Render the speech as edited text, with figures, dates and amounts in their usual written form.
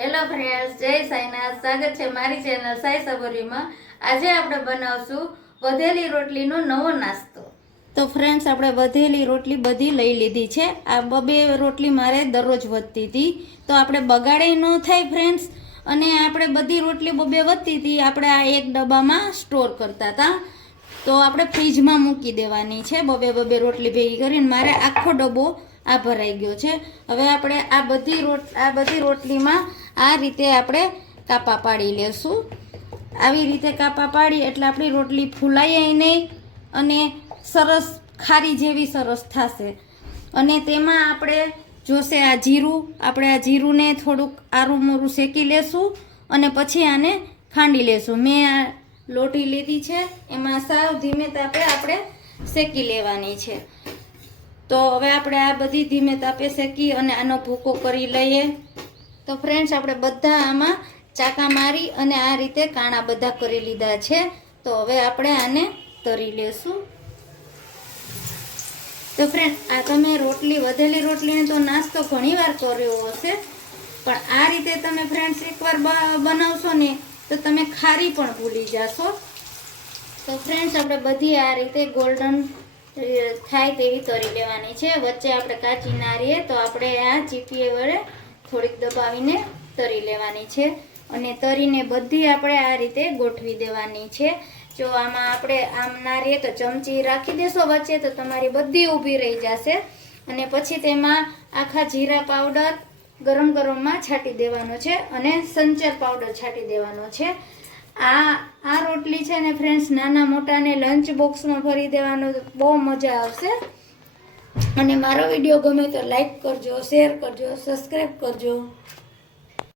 Hello friends, જય સાઈનાથ. સ્વાગત છે મારી ચેનલ સાઈ સબરીમાં. આજે આપણે બનાવશું વધેલી રોટલીનો નવો નાસ્તો. તો ફ્રેન્ડ્સ, આપણે વધેલી રોટલી બધી લઈ લીધી છે. આ બબે રોટલી મારે દરરોજ વધતી હતી, તો આપણે બગાડે ન થાય ફ્રેન્ડ્સ. અને આપણે બધી રોટલી બબે વધતી હતી, આપણે આ એક ડબ્બામાં સ્ટોર કરતા હતા. તો આપણે ફ્રીજમાં મૂકી દેવાની છે બબે રોટલી ભેગી કરીને. મારે આખો ડબ્બો આ ભરાઈ ગયો છે. હવે આપણે આ બધી રોટલીમાં આ રીતે આપણે કાપા પાડી લેશું. આવી રીતે કાપા પાડી એટલે આપણી રોટલી ફૂલાય નહીં અને સરસ ખારી જેવી સરસ થશે. અને તેમાં આપણે જોશે આ જીરું, આપણે આ જીરુંને થોડુંક આરું મોરું શેકી લેશું અને પછી આને ખાંડી લેશું. મેં આ લોટી લીધી છે, એમાં સાવ ધીમે તાપે આપણે શેકી લેવાની છે. તો હવે આપણે આ બધી ધીમે તાપે શેકી અને આનો ભૂકો કરી લઈએ. તો ફ્રેન્ડ્સ, આપણે બધા આમાં ચાકા મારી અને આ રીતે કાણા બધા કરી લીધા છે. તો હવે આપણે આને તરી લેશું. તો ફ્રેન્ડ, આ તમે વધેલી રોટલીને તો નાસ્તો ઘણીવાર કર્યો હશે, પણ આ રીતે તમે ફ્રેન્ડ્સ એકવાર બનાવશો ને તો તમે ખારી પણ ભૂલી જશો. તો ફ્રેન્ડ્સ, આપણે બધી આ રીતે ગોલ્ડન થાય તેવી તરી લેવાની છે. વચ્ચે આપણે કાચી ના રહીએ તો આપણે આ ચીપીએ વડે થોડીક દબાવીને તરી લેવાની છે. અને તરીને બધી આપણે આ રીતે ગોઠવી દેવાની છે. જો આમાં આપણે આમ ના રહીએ તો ચમચી રાખી દેશો વચ્ચે તો તમારી બધી ઊભી રહી જશે. અને પછી તેમાં આખા જીરા પાવડર ગરમમાં છાંટી દેવાનો છે અને સંચર પાવડર છાંટી દેવાનો છે. આ રોટલી છે ને ફ્રેન્ડ્સ, નાના મોટાને લંચ બોક્સમાં ભરી દેવાનો, બહુ મજા આવશે. અને મારો વિડીયો ગમે તો લાઈક કરજો, શેર કરજો, સબસ્ક્રાઈબ કરજો.